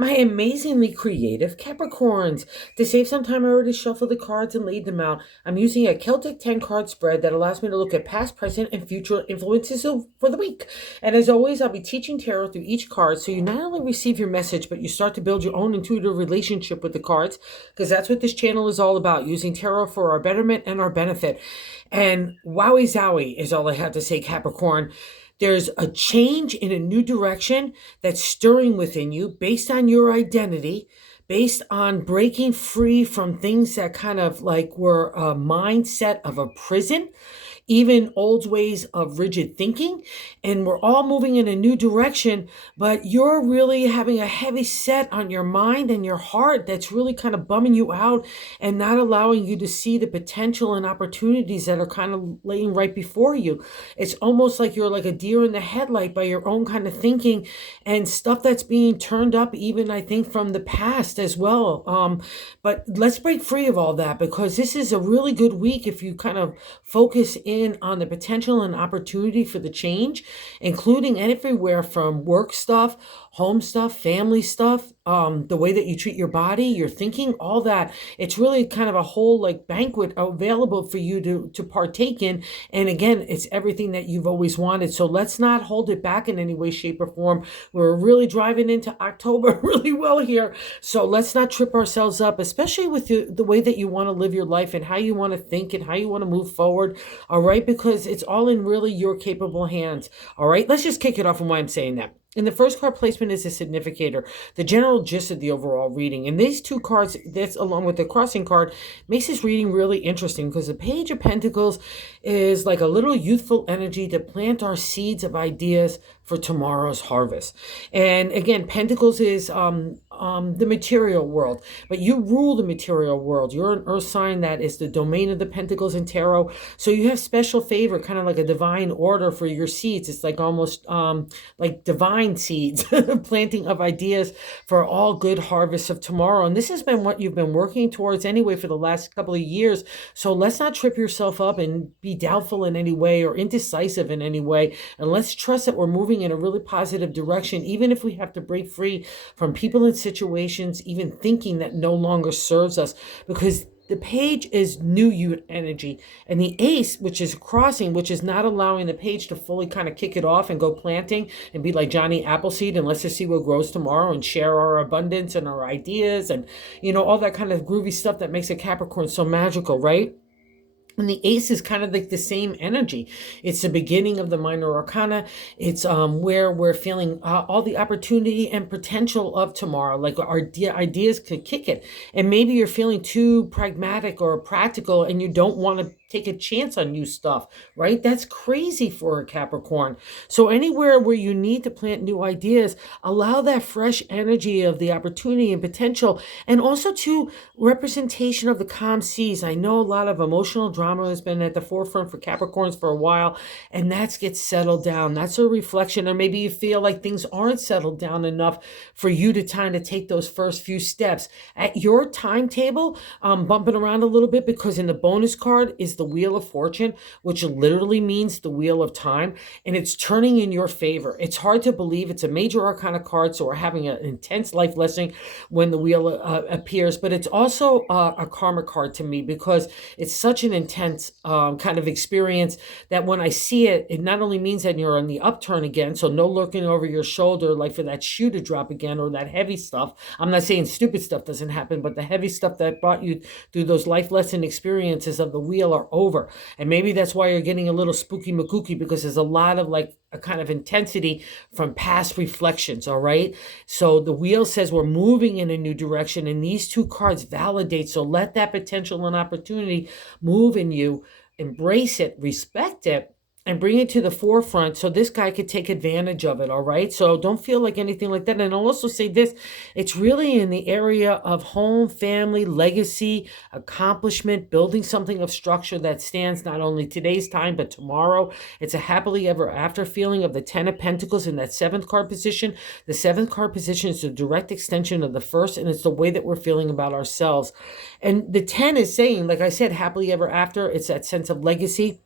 My amazingly creative Capricorns. To save some time, I already shuffled the cards and laid them out. I'm using a Celtic 10 card spread that allows me to look at past, present, and future influences for the week. And as always, I'll be teaching tarot through each card so you not only receive your message, but you start to build your own intuitive relationship with the cards, because that's what this channel is all about, using tarot for our betterment and our benefit. And wowie zowie is all I have to say, Capricorn. There's a change in a new direction that's stirring within you based on your identity, based on breaking free from things that kind of like were a mindset of a prison, even old ways of rigid thinking. And we're all moving in a new direction, but you're really having a heavy set on your mind and your heart that's really kind of bumming you out and not allowing you to see the potential and opportunities that are kind of laying right before you. It's almost like you're like a deer in the headlight by your own kind of thinking and stuff that's being turned up, even I think from the past as well. But let's break free of all that, because this is a really good week if you kind of focus in on the potential and opportunity for the change, including everywhere from work stuff, home stuff, family stuff, the way that you treat your body, your thinking, all that. It's really kind of a whole like banquet available for you to partake in. And again, it's everything that you've always wanted. So let's not hold it back in any way, shape, or form. We're really driving into October really well here. So let's not trip ourselves up, especially with the way that you want to live your life and how you want to think and how you want to move forward. All right, because it's all in really your capable hands. All right, let's just kick it off on why I'm saying that. And the first card placement is a significator, the general gist of the overall reading. And these two cards, this along with the crossing card, makes this reading really interesting because the Page of Pentacles is like a little youthful energy to plant our seeds of ideas for tomorrow's harvest. And again, Pentacles is the material world, but you rule the material world. You're an earth sign that is the domain of the Pentacles in tarot. So you have special favor, kind of like a divine order for your seeds. It's like almost like divine seeds, planting of ideas for all good harvests of tomorrow. And this has been what you've been working towards anyway for the last couple of years. So let's not trip yourself up and be doubtful in any way or indecisive in any way. And let's trust that we're moving in a really positive direction, even if we have to break free from people and situations, even thinking that no longer serves us, because the page is new energy, and the ace, which is crossing, which is not allowing the page to fully kind of kick it off and go planting and be like Johnny Appleseed and let's just see what grows tomorrow and share our abundance and our ideas and, you know, all that kind of groovy stuff that makes a Capricorn so magical, right? And the ace is kind of like the same energy. It's the beginning of the minor arcana. It's where we're feeling all the opportunity and potential of tomorrow. Like our ideas could kick it. And maybe you're feeling too pragmatic or practical and you don't want to take a chance on new stuff, right? That's crazy for a Capricorn. So anywhere where you need to plant new ideas, allow that fresh energy of the opportunity and potential, and also to representation of the calm seas. I know a lot of emotional drama has been at the forefront for Capricorns for a while, and that gets settled down. That's a reflection, or maybe you feel like things aren't settled down enough for you to kind of take those first few steps at your timetable, bumping around a little bit, because in the bonus card is the Wheel of Fortune, which literally means the wheel of time, and it's turning in your favor. It's hard to believe. It's a major arcana card, so we're having an intense life lesson when the wheel appears, but it's also a karma card to me, because it's such an intense kind of experience that when I see it, it not only means that you're on the upturn again, so no looking over your shoulder like for that shoe to drop again or that heavy stuff. I'm not saying stupid stuff doesn't happen, but the heavy stuff that brought you through those life lesson experiences of the wheel are over. And maybe that's why you're getting a little spooky makooky, because there's a lot of like a kind of intensity from past reflections. All right. So the wheel says we're moving in a new direction, and these two cards validate. So let that potential and opportunity move in you, embrace it, respect it, and bring it to the forefront so this guy could take advantage of it. All right. So don't feel like anything like that. And I'll also say this, it's really in the area of home, family, legacy, accomplishment, building something of structure that stands not only today's time, but tomorrow. It's a happily ever after feeling of the 10 of Pentacles in that 7th card position. The 7th card position is a direct extension of the 1st, and it's the way that we're feeling about ourselves. And the 10 is saying, like I said, happily ever after. It's that sense of legacy.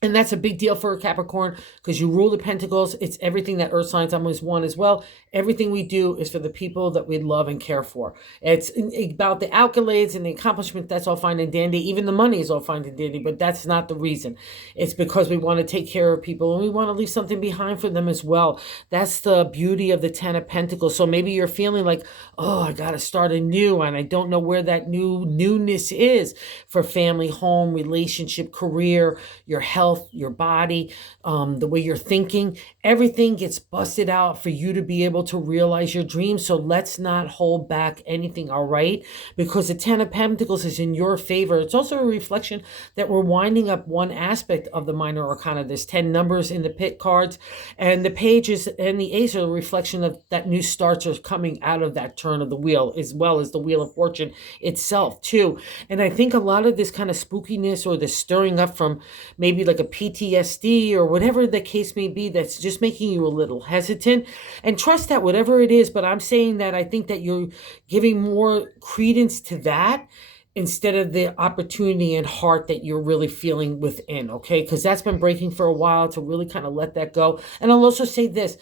And that's a big deal for a Capricorn because you rule the pentacles. It's everything that earth signs always want as well. Everything we do is for the people that we love and care for. It's about the accolades and the accomplishment. That's all fine and dandy. Even the money is all fine and dandy, but that's not the reason. It's because we want to take care of people and we want to leave something behind for them as well. That's the beauty of the Ten of Pentacles. So maybe you're feeling like, oh, I got to start anew and I don't know where that newness is for family, home, relationship, career, your health, your body, the way you're thinking. Everything gets busted out for you to be able to realize your dreams. So let's not hold back anything, all right? Because the Ten of Pentacles is in your favor. It's also a reflection that we're winding up one aspect of the minor arcana. There's 10 numbers in the pit cards, and the pages and the ace are a reflection of that new starts are coming out of that turn of the wheel, as well as the Wheel of Fortune itself too. And I think a lot of this kind of spookiness or the stirring up from maybe like a PTSD or whatever the case may be, that's just making you a little hesitant, and trust that whatever it is. But I'm saying that I think that you're giving more credence to that instead of the opportunity and heart that you're really feeling within, okay? Because that's been breaking for a while, to really kind of let that go. And I'll also say this,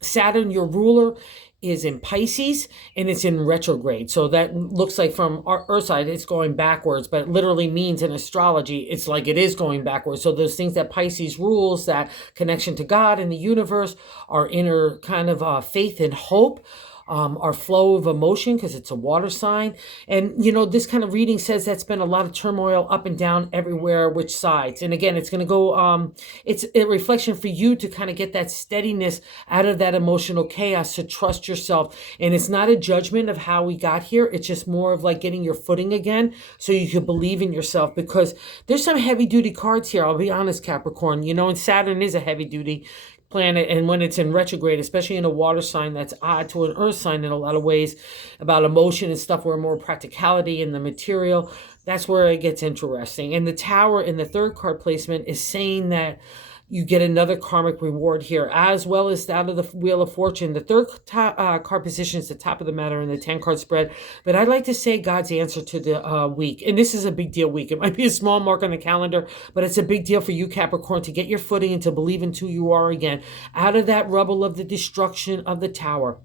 Saturn, your ruler, is in Pisces and it's in retrograde. So that looks like from our Earth side, it's going backwards, but it literally means in astrology, it's like it is going backwards. So those things that Pisces rules, that connection to God and the universe, our inner kind of faith and hope, our flow of emotion, because it's a water sign. And, you know, this kind of reading says that's been a lot of turmoil up and down everywhere, which sides. And again, it's going to go, it's a reflection for you to kind of get that steadiness out of that emotional chaos, to trust yourself. And it's not a judgment of how we got here. It's just more of like getting your footing again so you can believe in yourself, because there's some heavy duty cards here. I'll be honest, Capricorn, you know, and Saturn is a heavy duty planet, and when it's in retrograde, especially in a water sign that's odd to an earth sign in a lot of ways, about emotion and stuff, where more practicality in the material, that's where it gets interesting. And the Tower in the third card placement is saying that you get another karmic reward here, as well as out of the Wheel of Fortune. The third card position is the top of the matter in the 10-card spread. But I'd like to say God's answer to the week. And this is a big deal week. It might be a small mark on the calendar, but it's a big deal for you, Capricorn, to get your footing and to believe in who you are again. Out of that rubble of the destruction of the Tower.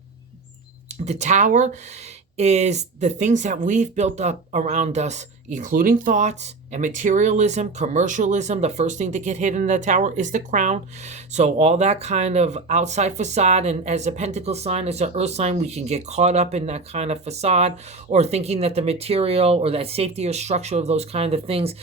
The Tower is the things that we've built up around us, including thoughts and materialism, commercialism. The first thing to get hit in the Tower is the crown. So all that kind of outside facade, and as a pentacle sign, as an earth sign, we can get caught up in that kind of facade, or thinking that the material or that safety or structure of those kind of things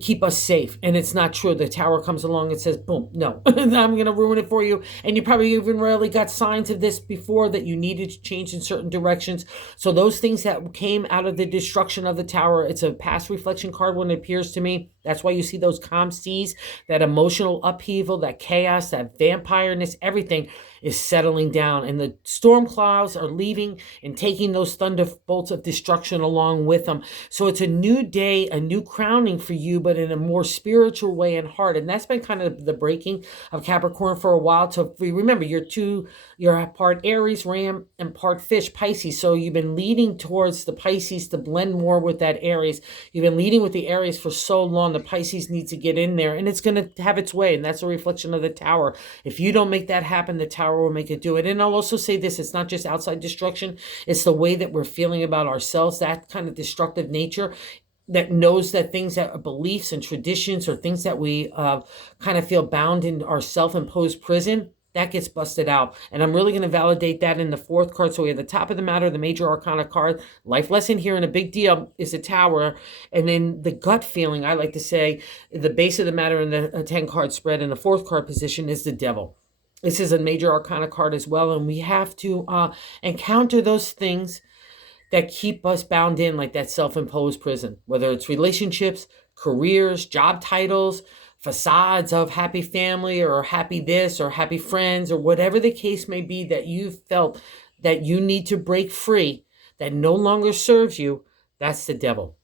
keep us safe. And it's not true. The Tower comes along and says, boom, no, I'm going to ruin it for you. And you probably even rarely got signs of this before, that you needed to change in certain directions. So those things that came out of the destruction of the Tower, it's a past reflection card when it appears to me. That's why you see those calm seas, that emotional upheaval, that chaos, that vampireness, everything is settling down, and the storm clouds are leaving and taking those thunderbolts of destruction along with them. So it's a new day, a new crowning for you, but in a more spiritual way and heart. And that's been kind of the breaking of Capricorn for a while. So remember, you're part Aries, Ram, and part Fish, Pisces. So you've been leading towards the Pisces to blend more with that Aries. You've been leading with the Aries for so long. The Pisces needs to get in there, and it's going to have its way. And that's a reflection of the Tower. If you don't make that happen, the Tower will make it do it. And I'll also say this, it's not just outside destruction, it's the way that we're feeling about ourselves, that kind of destructive nature that knows that things that are beliefs and traditions, or things that we kind of feel bound in our self-imposed prison, that gets busted out. And I'm really going to validate that in the fourth card. So we have the top of the matter, the major arcana card, life lesson here, and a big deal is the Tower. And then the gut feeling, I like to say, the base of the matter in the 10-card spread in the fourth card position is the Devil. This is a major arcana card as well, and we have to encounter those things that keep us bound in, like that self-imposed prison, whether it's relationships, careers, job titles, facades of happy family or happy this or happy friends, or whatever the case may be that you felt that you need to break free, that no longer serves you. That's the Devil.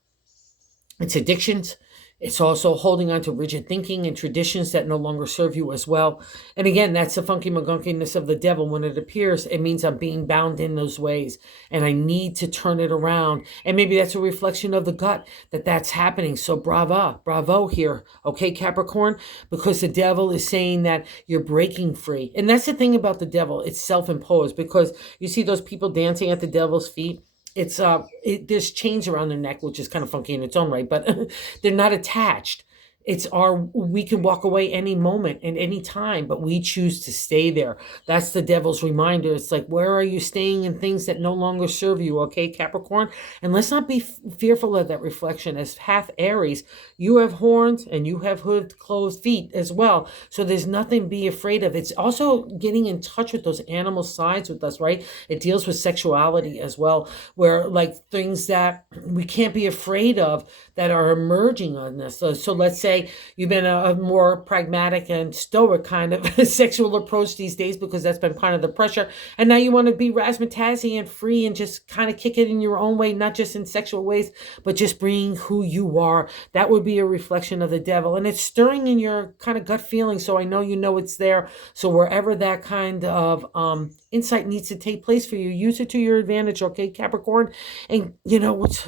It's addictions. It's also holding on to rigid thinking and traditions that no longer serve you as well. And again, that's the funky magunkiness of the devil. When it appears, it means I'm being bound in those ways and I need to turn it around. And maybe that's a reflection of the gut that's happening. So bravo here. Okay, Capricorn, because the devil is saying that you're breaking free. And that's the thing about the devil. It's self-imposed, because you see those people dancing at the devil's feet. It's there's chains around their neck, which is kind of funky in its own right, but they're not attached. We can walk away any moment and any time, but we choose to stay there. That's the devil's reminder. It's like, where are you staying in things that no longer serve you? Okay, Capricorn. And let's not be fearful of that reflection. As half Aries, you have horns and you have hooved, closed feet as well. So there's nothing to be afraid of. It's also getting in touch with those animal sides with us, right? It deals with sexuality as well, where like things that we can't be afraid of that are emerging on this. So let's say you've been a more pragmatic and stoic kind of sexual approach these days, because that's been part of the pressure. And now you want to be razzmatazzy and free and just kind of kick it in your own way, not just in sexual ways, but just being who you are. That would be a reflection of the devil. And it's stirring in your kind of gut feeling. So I know you know it's there. So wherever that kind of insight needs to take place for you, use it to your advantage, okay, Capricorn? And you know what's...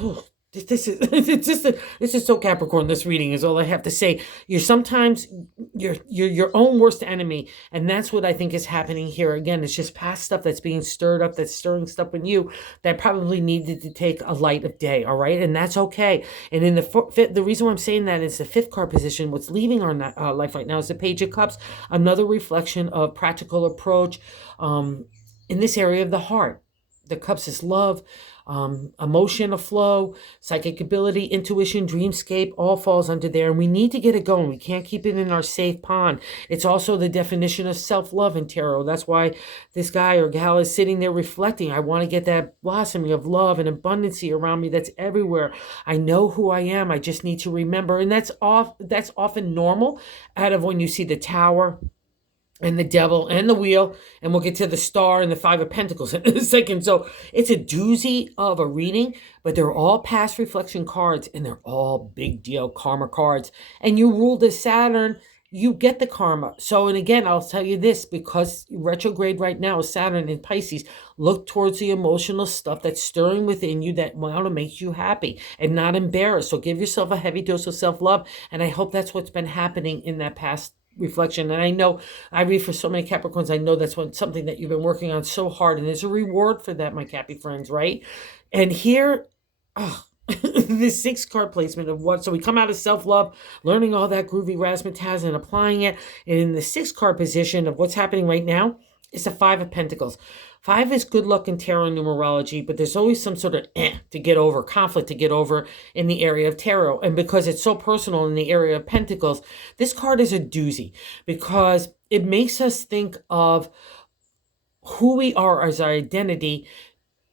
This is so Capricorn. This reading is all I have to say. You're sometimes you're your own worst enemy, and that's what I think is happening here. Again, it's just past stuff that's being stirred up, that's stirring stuff in you that probably needed to take a light of day. All right, and that's okay. And in the reason why I'm saying that is the fifth card position. What's leaving our life right now is the Page of Cups, another reflection of practical approach in this area of the heart. The Cups is love. Emotion, a flow, psychic ability, intuition, dreamscape, all falls under there. And we need to get it going. We can't keep it in our safe pond. It's also the definition of self-love in tarot. That's why this guy or gal is sitting there reflecting. I want to get that blossoming of love and abundancy around me that's everywhere. I know who I am. I just need to remember. And that's often normal out of when you see the Tower and the Devil and the Wheel, and we'll get to the Star and the Five of Pentacles in a second. So it's a doozy of a reading, but they're all past reflection cards, and they're all big deal karma cards. And you rule the Saturn, you get the karma. So, and again, I'll tell you this, because retrograde right now is Saturn in Pisces. Look towards the emotional stuff that's stirring within you that want to make you happy and not embarrassed. So give yourself a heavy dose of self-love, and I hope that's what's been happening in that past reflection. And I know I read for so many Capricorns, I know that's something that you've been working on so hard, and there's a reward for that, my Cappy friends, right? And here, this 6 card placement of what, so we come out of self-love, learning all that groovy razzmatazz and applying it, and in the 6 card position of what's happening right now is the Five of Pentacles. 5 is good luck in tarot numerology, but there's always some sort of to get over, conflict to get over in the area of tarot. And because it's so personal in the area of Pentacles, this card is a doozy, because it makes us think of who we are as our identity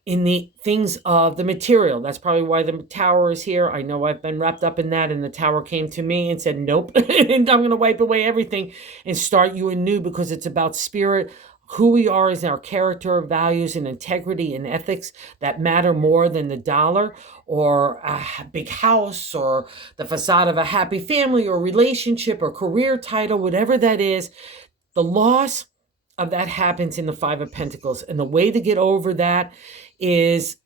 in the things of the material. That's probably why the Tower is here. I know I've been wrapped up in that, and the Tower came to me and said, nope, and I'm going to wipe away everything and start you anew, because it's about spirit. Who we are is our character, values, and integrity and ethics that matter more than the dollar or a big house or the facade of a happy family or relationship or career title, whatever that is. The loss of that happens in the Five of Pentacles. And the way to get over that is,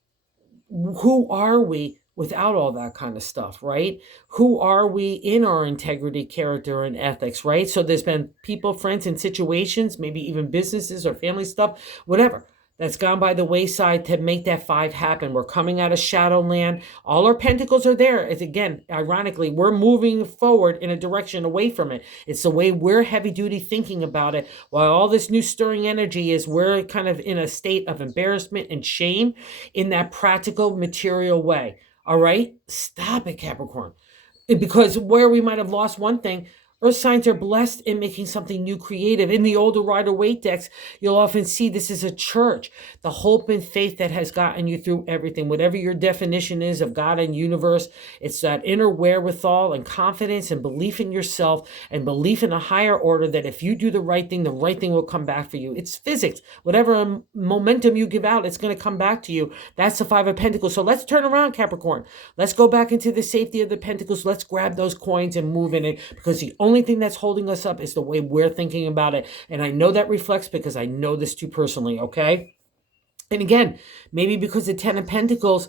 who are we without all that kind of stuff, right? Who are we in our integrity, character, and ethics, right? So there's been people, friends, and situations, maybe even businesses or family stuff, whatever, that's gone by the wayside to make that 5 happen. We're coming out of Shadowland. All our pentacles are there. It's, again, ironically, we're moving forward in a direction away from it. It's the way we're heavy-duty thinking about it. While all this new stirring energy is, we're kind of in a state of embarrassment and shame in that practical, material way. All right? Stop it, Capricorn. Because where we might have lost one thing, Earth signs are blessed in making something new creative. In the older Rider-Waite decks, you'll often see this is a church, the hope and faith that has gotten you through everything. Whatever your definition is of God and universe, it's that inner wherewithal and confidence and belief in yourself and belief in a higher order that if you do the right thing will come back for you. It's physics. Whatever momentum you give out, it's going to come back to you. That's the Five of Pentacles. So let's turn around, Capricorn. Let's go back into the safety of the Pentacles. Let's grab those coins and move in it, because the only thing that's holding us up is the way we're thinking about it. And I know that reflects because I know this too personally, okay? And again, maybe because the Ten of Pentacles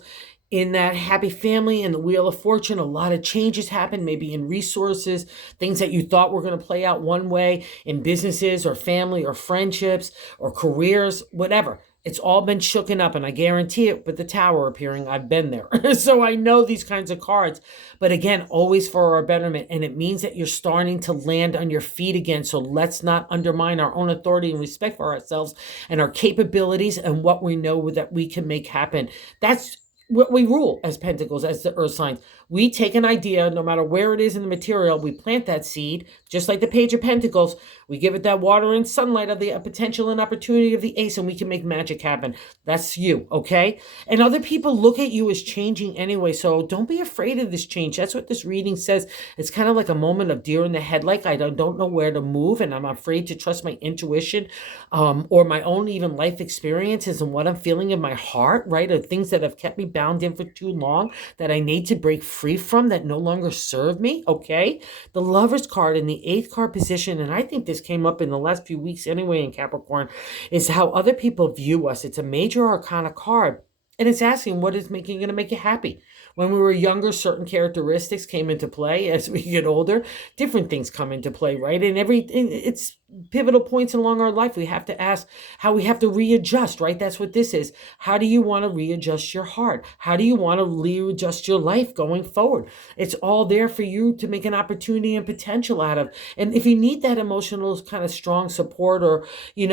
in that happy family and the Wheel of Fortune, a lot of changes happen, maybe in resources, things that you thought were going to play out one way in businesses or family or friendships or careers, whatever. It's all been shooken up, and I guarantee it with the Tower appearing. I've been there. So I know these kinds of cards. But again, always for our betterment. And it means that you're starting to land on your feet again. So let's not undermine our own authority and respect for ourselves and our capabilities and what we know that we can make happen. That's what we rule as Pentacles, as the Earth signs. We take an idea, no matter where it is in the material, we plant that seed, just like the Page of Pentacles. We give it that water and sunlight of the potential and opportunity of the Ace, and we can make magic happen. That's you, okay? And other people look at you as changing anyway, so don't be afraid of this change. That's what this reading says. It's kind of like a moment of deer in the headlight. I don't know where to move, and I'm afraid to trust my intuition or my own even life experiences and what I'm feeling in my heart, right? Or things that have kept me bound in for too long that I need to break free from, that no longer serve me, okay? The Lover's card in the 8th card position, and I think this came up in the last few weeks anyway in Capricorn, is how other people view us. It's a major arcana card, and it's asking what is going to make you happy. When we were younger, certain characteristics came into play. As we get older, different things come into play, right? And it's pivotal points along our life. We have to ask how we have to readjust, right? That's what this is. How do you want to readjust your heart? How do you want to readjust your life going forward? It's all there for you to make an opportunity and potential out of. And if you need that emotional kind of strong support, or,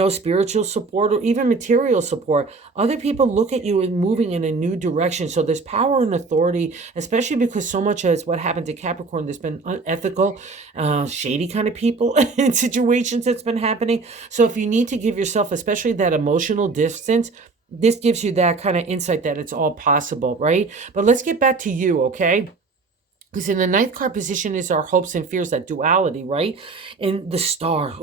spiritual support, or even material support, other people look at you and moving in a new direction. So there's power and authority, especially because so much as what happened to Capricorn, there's been unethical, shady kind of people in situations that's been happening. So if you need to give yourself, especially that emotional distance, this gives you that kind of insight that it's all possible, right? But let's get back to you, okay? Because in the 9th card position is our hopes and fears, that duality, right? And the Star,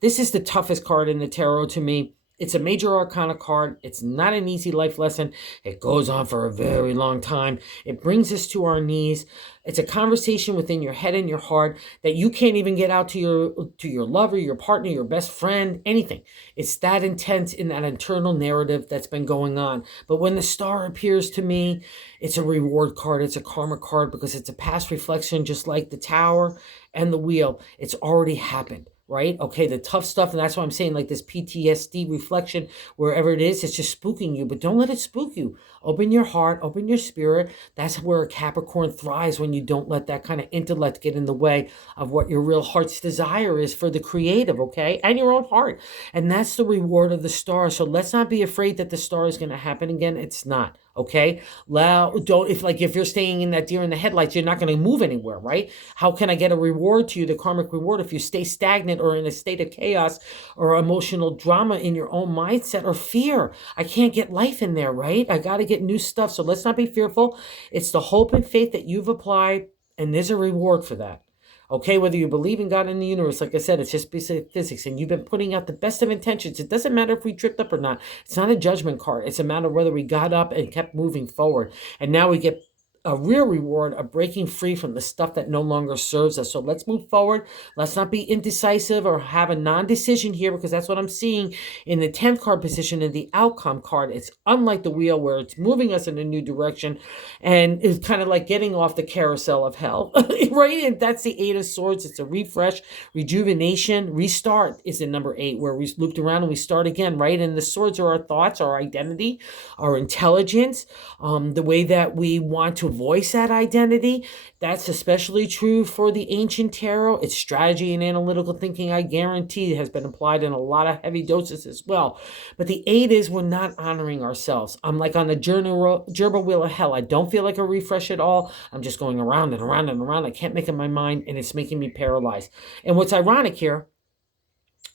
this is the toughest card in the tarot to me. It's a major arcana card. It's not an easy life lesson. It goes on for a very long time. It brings us to our knees. It's a conversation within your head and your heart that you can't even get out to your lover, your partner, your best friend, anything. It's that intense in that internal narrative that's been going on. But when the Star appears to me, it's a reward card. It's a karma card because it's a past reflection, just like the Tower and the Wheel. It's already happened. Right? Okay, the tough stuff, and that's why I'm saying, like, this PTSD reflection, wherever it is, it's just spooking you, but don't let it spook you. Open your heart, open your spirit. That's where a Capricorn thrives, when you don't let that kind of intellect get in the way of what your real heart's desire is for the creative, okay? And your own heart. And that's the reward of the Star. So let's not be afraid that the Star is going to happen again. It's not. Okay, if you're staying in that deer in the headlights, you're not going to move anywhere, right? How can I get a reward to you, the karmic reward, if you stay stagnant or in a state of chaos or emotional drama in your own mindset or fear? I can't get life in there, right? I got to get new stuff. So let's not be fearful. It's the hope and faith that you've applied, and there's a reward for that. Okay, whether you believe in God and the universe, like I said, it's just basic physics, and you've been putting out the best of intentions. It doesn't matter if we tripped up or not. It's not a judgment card. It's a matter of whether we got up and kept moving forward. And now we get a real reward of breaking free from the stuff that no longer serves us. So let's move forward. Let's not be indecisive or have a non-decision here, because that's what I'm seeing in the 10th card position in the outcome card. It's unlike the Wheel, where it's moving us in a new direction, and it's kind of like getting off the carousel of hell, right? And that's the 8 of Swords. It's a refresh, rejuvenation, restart is in number 8, where we looped around and we start again, right? And the Swords are our thoughts, our identity, our intelligence, the way that we want to voice that identity. That's especially true for the ancient tarot. It's strategy and analytical thinking, I guarantee, has been applied in a lot of heavy doses as well. But the 8 is we're not honoring ourselves. I'm like on the gerbil wheel of hell. I don't feel like a refresh at all. I'm just going around and around and around. I can't make up my mind, and it's making me paralyzed. And what's ironic here,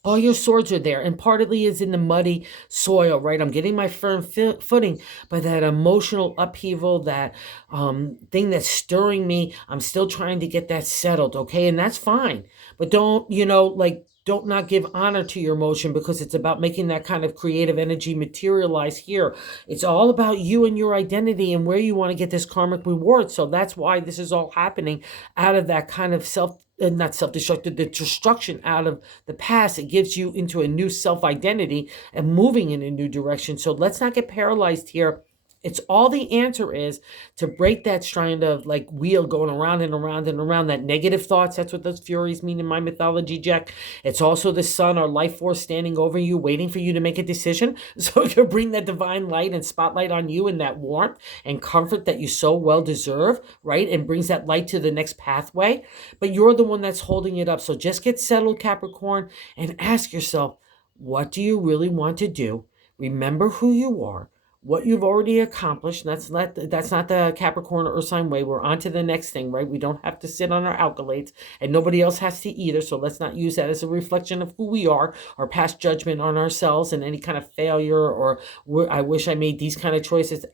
all your swords are there, and partly is in the muddy soil, right? I'm getting my firm footing, but that emotional upheaval, that thing that's stirring me, I'm still trying to get that settled, okay? And that's fine. But don't, don't not give honor to your emotion, because it's about making that kind of creative energy materialize here. It's all about you and your identity and where you want to get this karmic reward. So that's why this is all happening out of that kind of not self-destructive, the destruction out of the past. It gives you into a new self-identity and moving in a new direction. So let's not get paralyzed here. It's all the answer is to break that strand of like wheel going around and around and around, that negative thoughts. That's what those furies mean in my mythology, Jack. It's also the sun or life force standing over you, waiting for you to make a decision. So you bring that divine light and spotlight on you and that warmth and comfort that you so well deserve, right? And brings that light to the next pathway. But you're the one that's holding it up. So just get settled, Capricorn, and ask yourself, what do you really want to do? Remember who you are, what you've already accomplished. That's not the Capricorn or Earth sign way. We're on to the next thing, right? We don't have to sit on our accolades, and nobody else has to either. So let's not use that as a reflection of who we are, or past judgment on ourselves and any kind of failure, or I wish I made these kind of choices.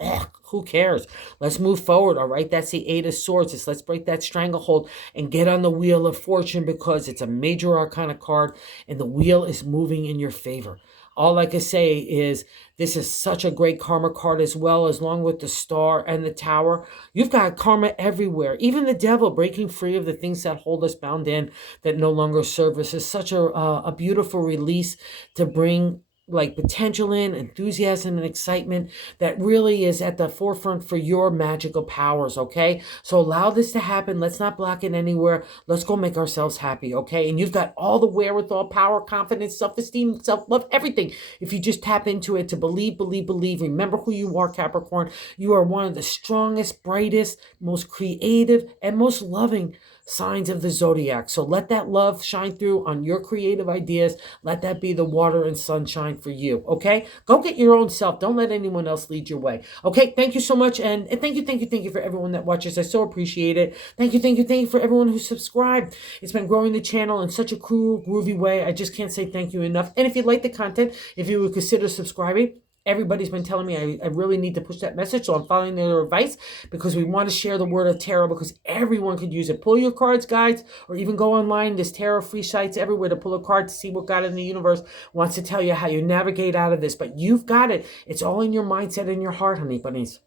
Who cares? Let's move forward, all right? That's the 8 of Swords. Let's break that stranglehold and get on the wheel of fortune, because it's a major arcana card and the wheel is moving in your favor. All I can say is this is such a great karma card as well, as long with the star and the tower. You've got karma everywhere. Even the devil breaking free of the things that hold us bound in, that no longer serve us, is such a beautiful release to bring like potential in, enthusiasm and excitement that really is at the forefront for your magical powers, okay? So allow this to happen. Let's not block it anywhere. Let's go make ourselves happy, okay? And you've got all the wherewithal, power, confidence, self-esteem, self-love, everything. If you just tap into it, to believe, believe, believe. Remember who you are, Capricorn. You are one of the strongest, brightest, most creative, and most loving signs of the zodiac. So let that love shine through on your creative ideas. Let that be the water and sunshine for you, okay? Go get your own self. Don't let anyone else lead your way, okay? Thank you so much, and thank you for everyone that watches. I so appreciate it. Thank you for everyone who subscribed. It's been growing the channel in such a cool, groovy way. I just can't say thank you enough. And if you like the content, if you would consider subscribing. Everybody's been telling me I really need to push that message, so I'm following their advice, because we want to share the word of tarot, because everyone could use it. Pull your cards, guides, or even go online. There's tarot free sites everywhere to pull a card to see what God in the universe wants to tell you, how you navigate out of this. But you've got it. It's all in your mindset and your heart, honey bunnies.